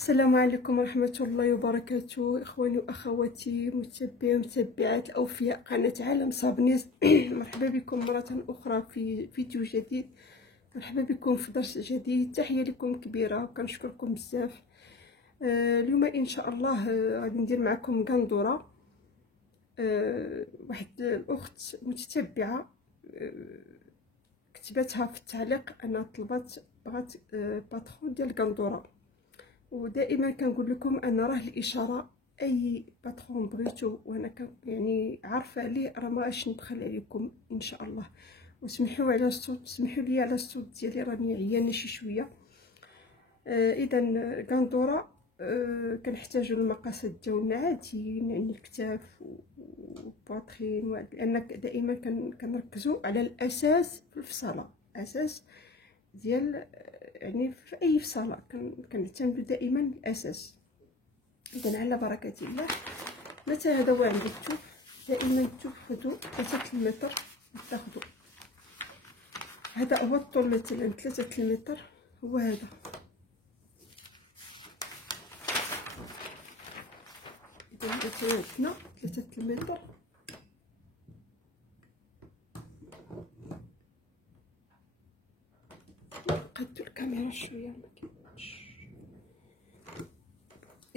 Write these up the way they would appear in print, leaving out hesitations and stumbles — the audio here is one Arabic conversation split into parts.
السلام عليكم ورحمة الله وبركاته، إخواني وأخواتي متابعي ومتابعات الأوفياء قناة عالم صابنيز. مرحبا بكم مرة أخرى في فيديو جديد. مرحبا بكم في درس جديد. تحية لكم كبيرة وكنشكركم بزاف. اليوم إن شاء الله غادي ندير معكم قندورة. واحد الأخت متتبعة كتبتها في التعليق أنها بغات باترون ديال قندورة، ودائما كنقول لكم ان راه الاشاره اي باترون بغيتو وانا يعني عارفه عليه راه ما غاش نبخل عليكم ان شاء الله. وسمحوا على الصوت، سمحوا لي على الصوت ديالي راني عيانه شي شويه. اذا قندوره كنحتاجوا المقاسات ديالنا عاديين، يعني الكتاف والبواترين، لان دائما كنركزوا على الاساس في الفصاله، اساس ديال يعني في اي فصاله كنعتمدوا دائما الاساس. اذا على بركه الله. مثلا هذا هو عندك التوب، دائما التوب خذوا 3 متر تاخذوا. هذا هو الطول مثلا 3 متر، هو هذا. اذا مثلا عندنا 3 متر، قدوا الكاميرا شويه ما كاينش.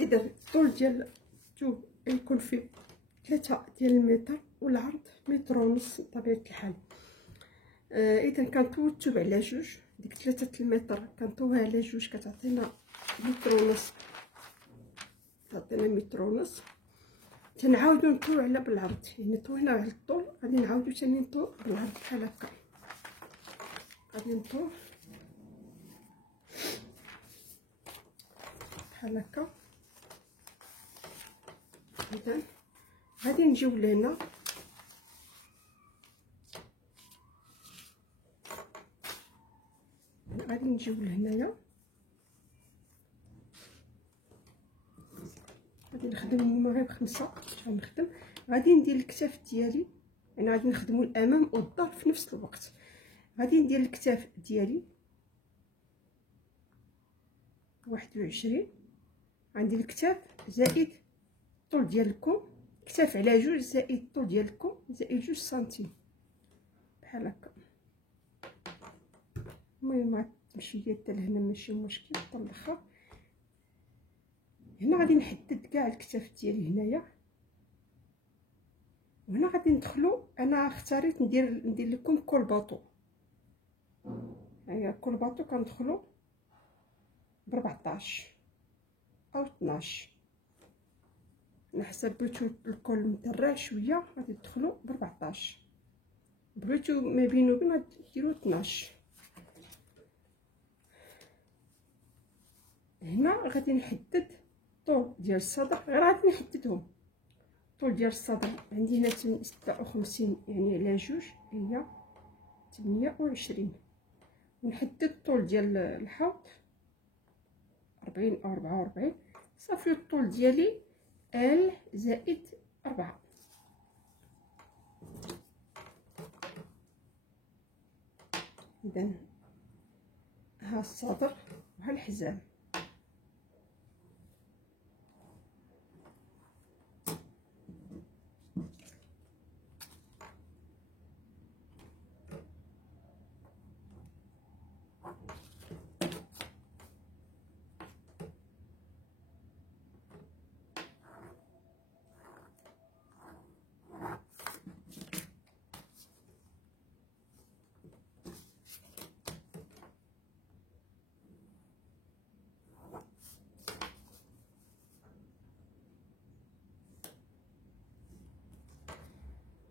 اذا الطول ديال الثوب يكون فيه 3 متر والعرض 1.5 متر بطبيعه الحال. اذا كنطوي الثوب على جوج، ديك 3 متر كنطويها على جوج كتعطينا 1.5 متر، تعطينا 1.5 متر. تنعاودو نطوي على بالعرض، يعني طوينا على الطول غادي نعاودو ثاني نطوي بالعرض بحال هكا. غادي نطوي بحال هكا. اذا غادي نجيو لهنا، غادي نجيو لهنايا، غادي نخدم المغرب 5 باش غنخدم. غادي ندير الكتاف ديالي، يعني غادي نخدمو الامام والظهر في نفس الوقت. غادي ندير الكتاف ديالي 21، غندير الكتاف زائد الطول ديال الكم، كتاف على جوج زائد الطول ديال الكم زائد 2 سنتيم بحال هكا. المهم تمشي ليا حتى لهنا ماشي مشكل حتى الاخر. هنا غادي نحدد كاع الكتاف ديالي هنايا، وهنا غادي ندخلو. انا اختاريت ندير لكم كول باطو، هيا كول باطو كندخلو ب 14 او 12 على حسب. بغيتو الكول مدرع شويه غادي تدخلو ب 14، بغيتو ما بين وبين غادي ديرو 12. هنا غادي نحدد الطول ديال الصدر، غير غادي نحددهم. الطول ديال الصدر عندي هنا 56 يعني على جوج هي 28. ونحدد الطول ديال الحوض 40 او 44 صافي. الطول ديالي زائد 4. اذا ها الصدر وها الحزام.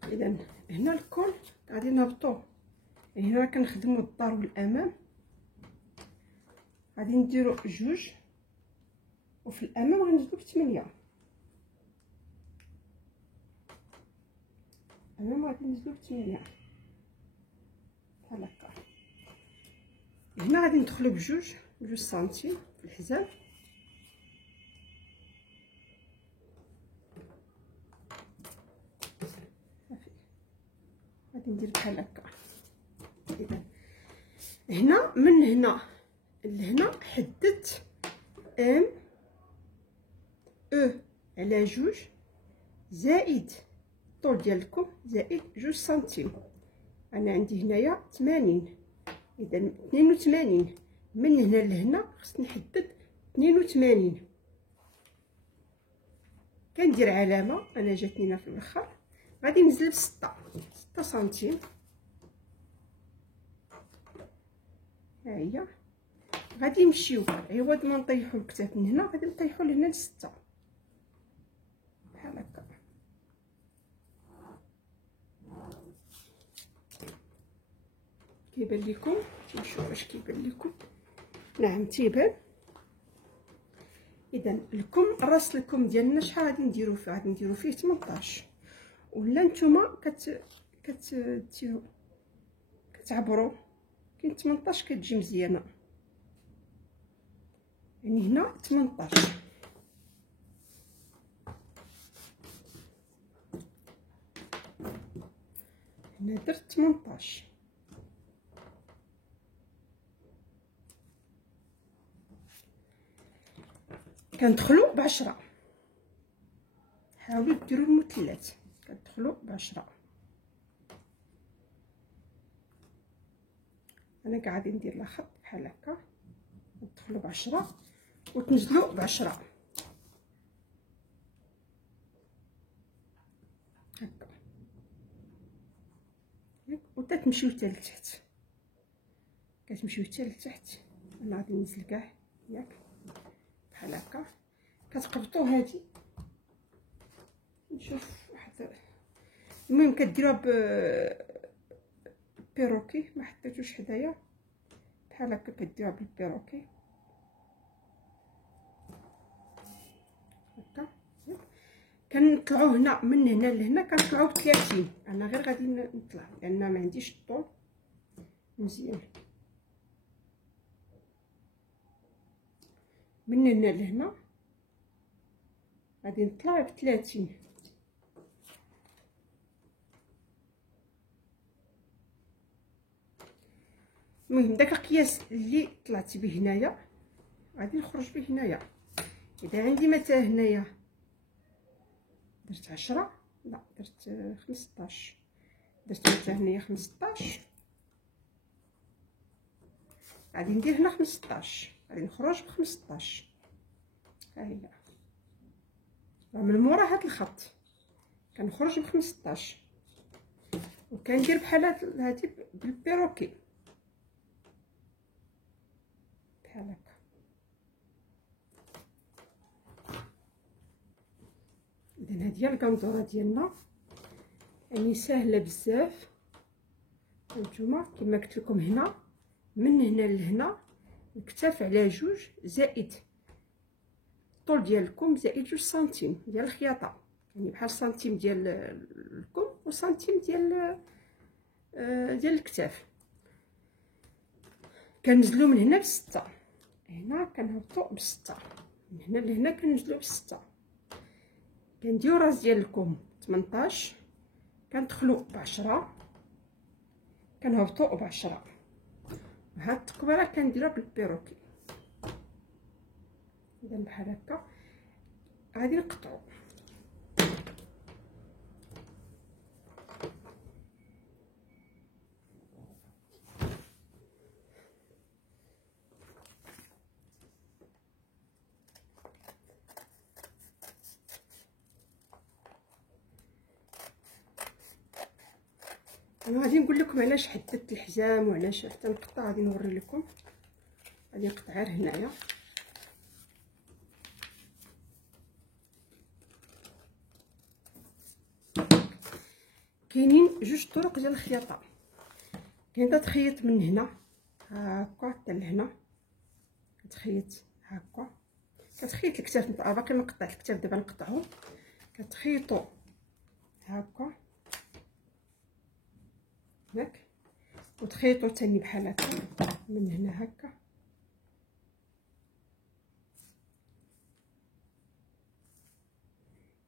اذا هنا الكل غادي نهبطو، هنا كنخدمو الظهر والامام، غادي نديرو جوج، وفي الامام غنزيدو ب8. الامام غادي نزيدو ب8 بحال هكا. هنا غادي ندخلو بجوج سنتيم في الحزام. غادي ندير بحال هكا. اذا هنا من هنا لهنا حددت ام او على جوج زائد الطول ديالكم زائد 2 سنتيم. انا عندي هنايا 80، اذا 82 من هنا لهنا خصني نحدد 82. كندير علامه، انا جاتني هنا في الاخر، غادي نزل 6 سنتيم. ها هي غادي نمشيو عوض ما نطيحو الكتاف من هنا غادي نطيحو لهنا ل6 بحال هكا. كيبان لكم؟ نشوف واش كيبان لكم. نعم تيبان. اذا الكم، راس الكم ديالنا شحال غادي نديرو فيه؟ غادي نديرو فيه 18، ولا نتوما كتديروا كتعبروا كاين 18 كتجي مزيانه، يعني هنا 18 هنا درت 18. كندخلوا ب10. حاولوا ديروا المثلثات، كندخلوا ب10. انا قاعده ندير لها خط بحال هكا، ندخلوا ب10 وتنزلوا ب10 هكا، وتتمشيو حتى لتحت، كتمشيو حتى لتحت. انا غادي ننزل كاع ياك بحال هكا. كتقبطوا هادي، نشوف واحد، المهم كديروها بيروكي، ما حطيتوش حدايا بحال هكا، كديروها بالبيروكي هكا. كنطلعوا هنا من هنا لهنا كنطلعوا ب30. انا غير غادي نطلع لان ما عنديش الطول مزيان. من هنا لهنا غادي نطلع ب30. المهم داك القياس اللي طلعت به هنايا غادي نخرج به هنايا. اذا عندي مثلا هنايا درت 10، لا درت 15، درت مثلا هنايا 15، غادي ندير هنا 15، غادي نخرج ب15. ها هي من مورا هاد الخط كنخرج ب15 وكندير بحال هادي بالبيروكي بحال هكا. اذا هادي هي الكندوره ديالنا، يعني سهله بزاف. هانتوما كما قلت لكم هنا من هنا لهنا الكتاف على جوج زائد الطول ديالكم زائد 2 سنتيم ديال الخياطه، يعني بحال سنتيم ديال الكم وسنتيم ديال الكتاف. كنزلوا من هنا ب6، هنا كنهبطوا ب6، من هنا لهنا كنزلوا ب6. كنديروا راس ديال الكم 18، كندخلوا ب10، كنهبطوا ب10. هاد التقبيره كنديروها بالبيروكي. اذا بحال هكا غادي نقطعوا. انا غادي نقول لكم علاش حددت الحزام وعلاش حتى نقطع، غادي نوري لكم. غادي نقطع غير هنايا. كاينين جوج طرق ديال الخياطه. كاين تخيط من هنا هكا حتى لهنا، كتخيط هكا، كتخيط الكتاف نتاع باقي ما قطعت الكتاف، دابا نقطعو. كتخيطوا هكا ياك، وتخيطوا تاني بحال هكا من هنا هكا،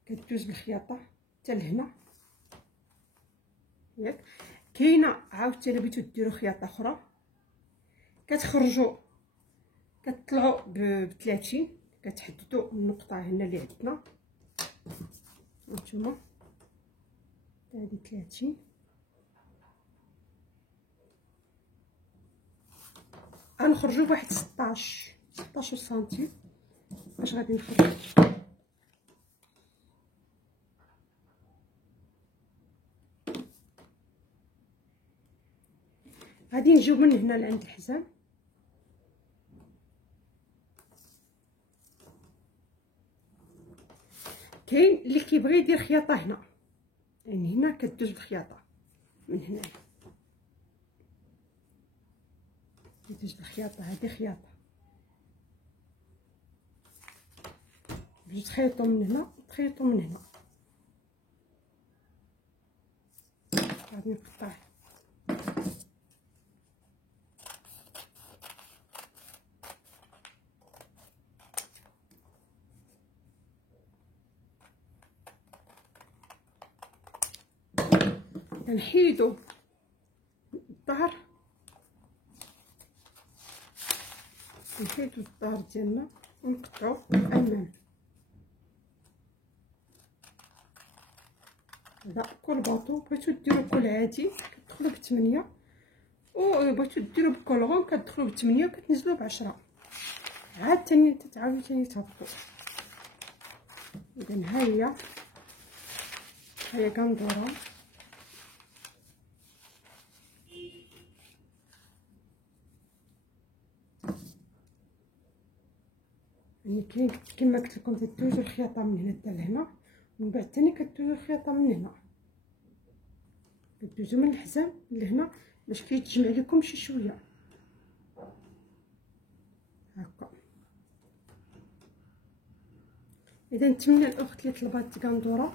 كدوز بالخياطه حتى لهنا ياك. كاينه عاوتاني بغيتو ديروا خياطه اخرى، كتخرجوا كتطلعوا ب30، كتحددوا النقطه هنا اللي عندنا هانتوما هذه 30 غنخرجوا بواحد 16 سنتيم. اش غادي نخرج غادي نجيو من هنا لعند الحزام كاين اللي كيبغي يدير خياطه هنا، يعني هنا كدوز الخياطه من هنا كدوز الخياطه، هذه خياطه باش تخيطوا من هنا تخيطوا من هنا. غادي نقطع كنحيدو الظهر، نحيدو الظهر ديالنا ونقطعو الامام. هذا كل باطو بغيتو ديرو كل عادي كتدخلو ب8 وبغيتو ديرو بكولغون كتدخلو ب8 وكتنزلو ب10 عاد تاني تتعاودو تاني تهبطو. اذا ها هي كندورة يعني كاين كما قلت لكم تدوزو الخياطه من هنا حتى لهنا، ومن بعد ثاني كدوزو الخياطه من هنا كدوزو من الحزام لهنا باش كيتجمع لكم شي شويه هكا. اذا نتمنى الاخت اللي طلبات كندوره،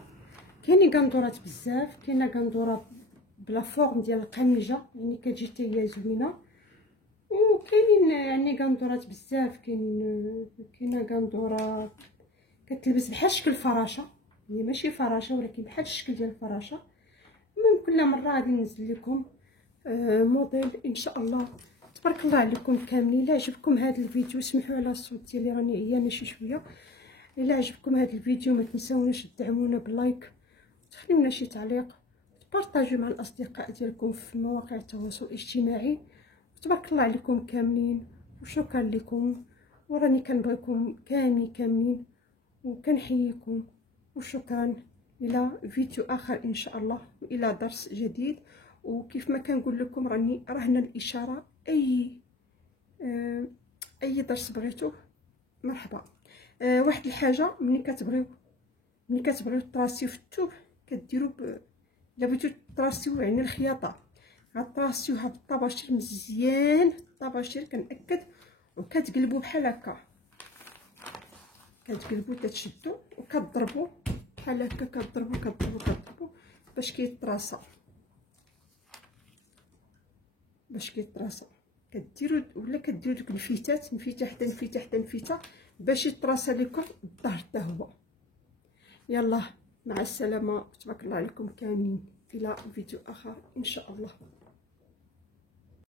كاينين كندورات بزاف، كاينه كندوره بلا فورم ديال القميجه يعني كتجي حتى هي زوينه، وكاينين يعني كندورات بزاف. كاينه كندوره كتلبس بحال شكل الفراشه، هي ماشي فراشه ولكن بحال الشكل ديال الفراشه. المهم كل مره غادي ننزل لكم موديل ان شاء الله. تبارك الله عليكم كاملين. الا عجبكم هذا الفيديو سمحوا على الصوت ديالي راني عيانه شي شويه. الا عجبكم هذا الفيديو ما تنساوناش تدعمونا باللايك وتخليونا شي تعليق وتبارطاجيو مع الاصدقاء ديالكم في مواقع التواصل الاجتماعي. تبارك الله عليكم كاملين وشكرا لكم، وراني كنبغيكم كاملين وكنحييكم وشكرا. الى فيديو اخر ان شاء الله والى درس جديد. وكيف ما كنقول لكم راني رهنا الاشاره، اي درس بغيتوه مرحبا. واحد الحاجه، ملي كتبغيو تراسيو في الثوب كديروا الا بغيتو تراسيو يعني الخياطه غطراسيوها بالطباشير مزيان، الطباشير كنأكد، وكتقلبوا بحال هكا، كتقلبوا تشدوا وكتضربوا بحال هكا، كتضربوا باش كيتراسا كديروا ولا كديروا دوك النفيتات، نفيته حتى نفيته حتى نفيته باش يتراسا لكم الظهر حتى هو. يلا مع السلامه، تبارك الله عليكم كاملين، الى فيديو اخر ان شاء الله.